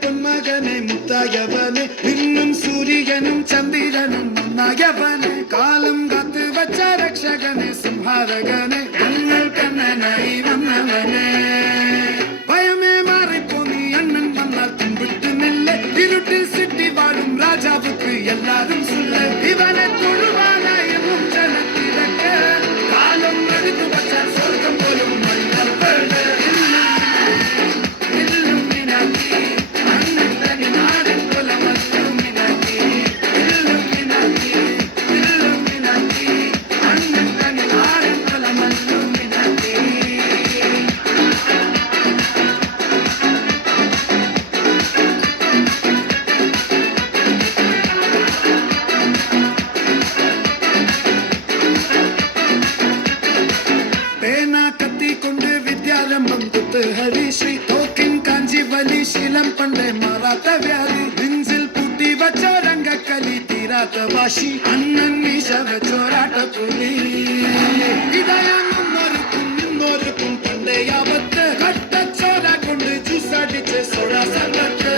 പൊന്മകനെ മുത്തായവനെ ഇന്നും സൂര്യനും ചന്ദ്രനും നന്നായവനെ കാലം കാത്ത് വച്ച രക്ഷകനെ സംഹാരകനെ ഞങ്ങൾ കണ്ണനായി വന്നവനെ ഭയമേ മാറിപ്പോ നീ അണ്ണൻ വന്നാൽ പിൻവിട്ടുന്നില്ല ഇരുട്ടിൽ സിറ്റി വാഴും രാജാവുക്ക് എല്ലാരും സുല്ല ഇവനെ തൊഴുവാനായി ജനത്തിരക്ക് കാലം എടുത്തു വച്ചാൽ സ്വർഗം പോലും ഹരിശ്രീ തോക്കിൻ കാഞ്ചി വലി ശീലം പണ്ടേ മാറാത്ത വ്യാധി നെഞ്ചിൽ പൂട്ടി വച്ചോരംഗക്കലി തീരാത്ത വാശി അണ്ണൻ മീശ വെച്ചോരാട്ട പുലി ഇടയാങ്ങുന്നൊരുക്കും നിന്നൊരുക്കും പണ്ടേ ആപത്ത് കട്ടച്ചോര കൊണ്ട് ജ്യൂസ് അടിച്ച് സോഡ സർവത്ത്